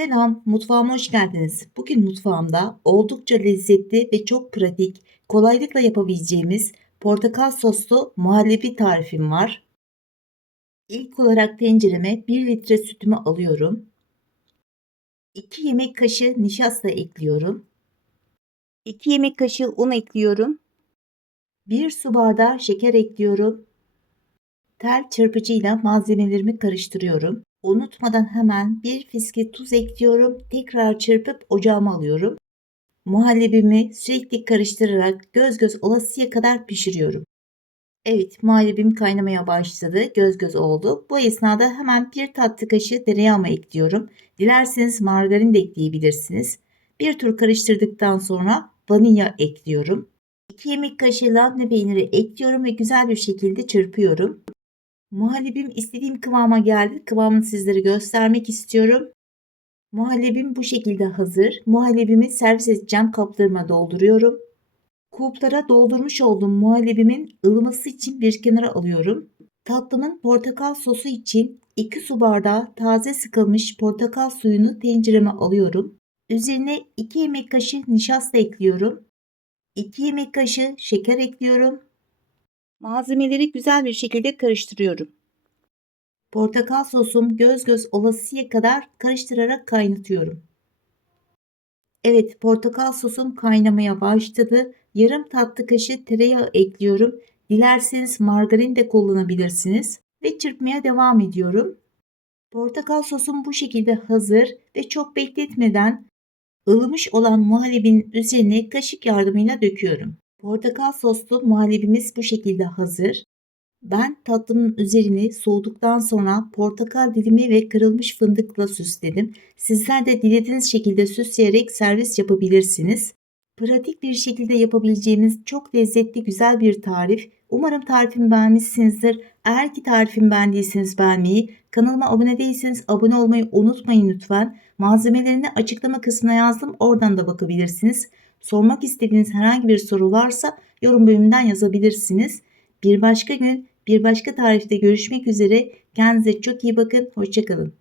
Selam, mutfağıma hoş geldiniz. Bugün mutfağımda oldukça lezzetli ve çok pratik, kolaylıkla yapabileceğimiz portakal soslu muhallebi tarifim var. İlk olarak tencereme 1 litre sütümü alıyorum. 2 yemek kaşığı nişasta ekliyorum. 2 yemek kaşığı un ekliyorum. 1 su bardağı şeker ekliyorum. Tel çırpıcıyla malzemelerimi karıştırıyorum. Unutmadan hemen bir fiske tuz ekliyorum. Tekrar çırpıp ocağıma alıyorum. Muhallebimi sürekli karıştırarak göz göz olasıya kadar pişiriyorum. Evet muhallebim kaynamaya başladı. Göz göz oldu. Bu esnada hemen bir tatlı kaşığı tereyağımı ekliyorum. Dilerseniz margarin de ekleyebilirsiniz. Bir tur karıştırdıktan sonra vanilya ekliyorum. 2 yemek kaşığı labne peyniri ekliyorum ve güzel bir şekilde çırpıyorum. Muhallebim istediğim kıvama geldi. Kıvamını sizlere göstermek istiyorum. Muhallebim bu şekilde hazır. Muhallebimi servis edeceğim kaplarıma dolduruyorum. Kulplara doldurmuş olduğum muhallebimin ılıması için bir kenara alıyorum. Tatlımın portakal sosu için 2 su bardağı taze sıkılmış portakal suyunu tencereme alıyorum. Üzerine 2 yemek kaşığı nişasta ekliyorum. 2 yemek kaşığı şeker ekliyorum. Malzemeleri güzel bir şekilde karıştırıyorum. Portakal sosum göz göz olasıya kadar karıştırarak kaynatıyorum. Evet, portakal sosum kaynamaya başladı. Yarım tatlı kaşığı tereyağı ekliyorum. Dilerseniz margarin de kullanabilirsiniz ve çırpmaya devam ediyorum. Portakal sosum bu şekilde hazır ve çok bekletmeden ılımış olan muhallebinin üzerine kaşık yardımıyla döküyorum. Portakal soslu muhallebimiz bu şekilde hazır. Ben tatlımın üzerini soğuduktan sonra portakal dilimi ve kırılmış fındıkla süsledim. Sizler de dilediğiniz şekilde süsleyerek servis yapabilirsiniz. Pratik bir şekilde yapabileceğimiz çok lezzetli güzel bir tarif. Umarım tarifimi beğenmişsinizdir. Eğer ki tarifimi beğendiyseniz beğenmeyi, kanalıma abone değilseniz abone olmayı unutmayın lütfen. Malzemelerini açıklama kısmına yazdım. Oradan da bakabilirsiniz. Sormak istediğiniz herhangi bir soru varsa yorum bölümünden yazabilirsiniz. Bir başka gün bir başka tarifte görüşmek üzere. Kendinize çok iyi bakın. Hoşçakalın.